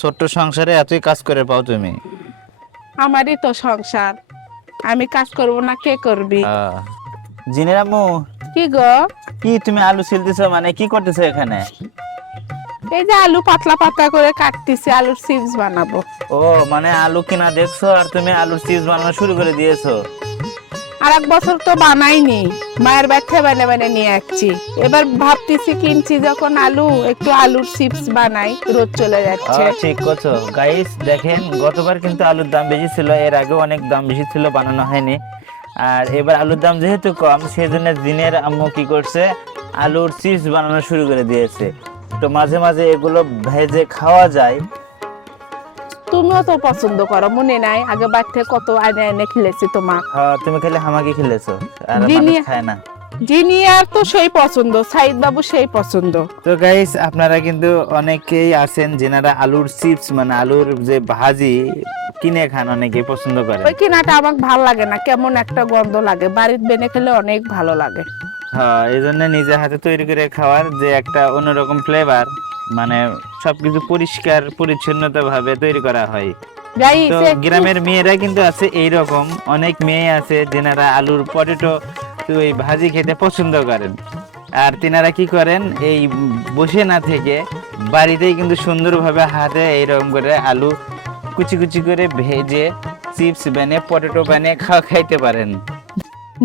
ছোট্ট সংসারে এতই কাজ করে পাও তুমি? আমারই তো সংসার, আমি কাজ করব না কে করবি? জিনের আম্মু, কি গো? কি তুমি আলু ছিলতেছো, মানে কি করতেছো এখানে? এই যে আলু পাতলা পাতলা করে কাটতেছি, আলুর চিপস বানাবো। ও মানে আলু কিনা দেখছো আর তুমি আলুর চিপস বানানো শুরু করে দিয়েছো? আর এক বছর তো বানাইনি, মায়ের বাচ্চা বানিয়ে বানিয়ে নিয়ে আসছি। এবার ভাবতেছি কিনছি যখন আলু, একটু আলুর চিপস বানাই, রোদ চলে যাচ্ছে। ঠিক করছো গাইস। দেখেন গতবার কিন্তু আলুর দাম বেশি ছিল, এর আগে অনেক দাম বেশি ছিল, বানানো হয়নি। আর এবার আলুর দাম যেহেতু কম, সেজন্য জিনের আম্মু কি করছে, আলুর চিপস বানানো শুরু করে দিয়েছে। তো মাঝে মাঝে এগুলো ভেজে খাওয়া যায়। তুমিও তো পছন্দ করো, মনে নাই আগে বাচ্চা কত আইনে এনে খেলেছি তোমার। হ্যাঁ, তুমি খেলে হামাকি খেলেছো, আর জিনি মানুষ খায় না। জিনিয়ার তো সেই পছন্দ, সাইদ বাবু সেই পছন্দ। তো গাইস, আপনারা কিন্তু অনেকেই আছেন যেনারা আলুর চিপস মানে আলুর যে ভাজি কিনে খান, অনেকেই পছন্দ করে। ওই কিনাটা আমার ভালো লাগে না, কেমন একটা গন্ধ লাগে, বাড়িতে বেনে খেলে অনেক ভালো লাগে। হ্যাঁ, এই জন্য নিজে হাতে তৈরি করে খাওয়ার যে একটা অন্যরকম ফ্লেভার, মানে সবকিছু পরিষ্কার পরিচ্ছন্নতা ভাবে তৈরি করা হয়। তো গ্রামের মেয়েরা কিন্তু আছে এইরকম, অনেক মেয়ে আছে যেনারা আলুর পটেটো ওই ভাজি খেতে পছন্দ করেন। আর তিনারা কি করেন, এই বসে না থেকে বাড়িতেই কিন্তু সুন্দরভাবে হাতে এইরকম করে আলু কুচি কুচি করে ভেজে চিপস বানিয়ে পটেটো বানিয়ে খাইতে পারেন।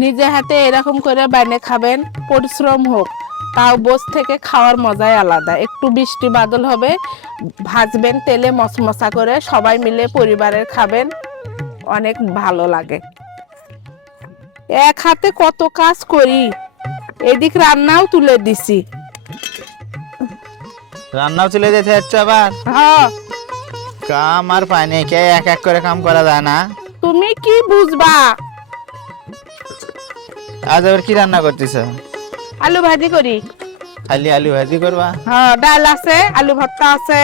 নিজে হাতে এরকম করে বানিয়ে খাবেন, পরিশ্রম হোক, তাও বস থেকে খাওয়ার মজাই আলাদা। একটু বৃষ্টি বাদল হবে, ভাজবেন তেলে মশমশা করে, সবাই মিলে পরিবারের খাবেন, অনেক ভালো লাগে। এক হাতে কত কাজ করি, এদিক রান্নাও তুলে দিছি। রান্নাও চলে যেতে হচ্ছে আবার? হ্যাঁ, কাম আর পায়নি, কে এক এক করে কাম করা যায় না? তুমি কি বুঝবা? আজ আবার কি রান্না করতেছ? আলু ভাজি করি। খালি আলু ভাজি করবা? হ্যাঁ, ডাল আছে, আলু ভর্তা আছে,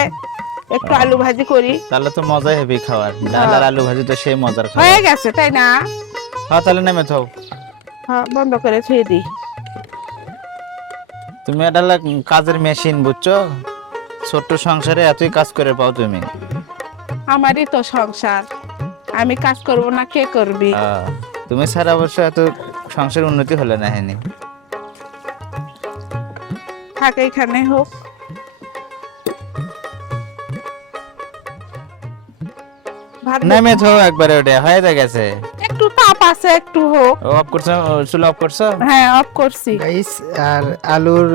একটু আলু ভাজি করি। তাহলে তো মজাই হবে খাওয়ার, ডাল আর আলু ভাজি তো সেই মজার খাবার। হয়ে গেছে তাই না? হ্যাঁ, তাহলে নেমে থাও। হ্যাঁ, বন্ধ করে ছুঁয়ে দিই। তুমি এটা হলো কাজের মেশিন, বুঝছো? ছোট্ট সংসারে এতই কাজ করে পাও তুমি? আমারই তো সংসার, আমি কাজ করব না কে করবি? তুমি ছাড়া অবশ্য এত সংসার উন্নতি হলে না হয়নি। থাক এখানে হোক। নেমে থাও একবারে, ওটা হয়ে গেছে। একটু তাপ আছে, একটু হোক। অফ করছো? চুলা অফ করছো? হ্যাঁ, অফ করছি। গাইস, আর আলুর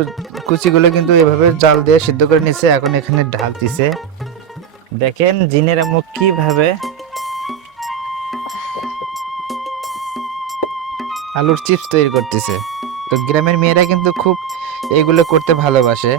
কুচিগুলো কিন্তু এভাবে জাল দিয়ে সিদ্ধ করে নিছে, এখন এখানে ঢালতিছে। দেখেন জিনের আম্মু কিভাবে আলুর চিপস তৈরি করতেছে। তো গ্রামের মেয়েরা কিন্তু খুব এগুলো করতে ভালোবাসে।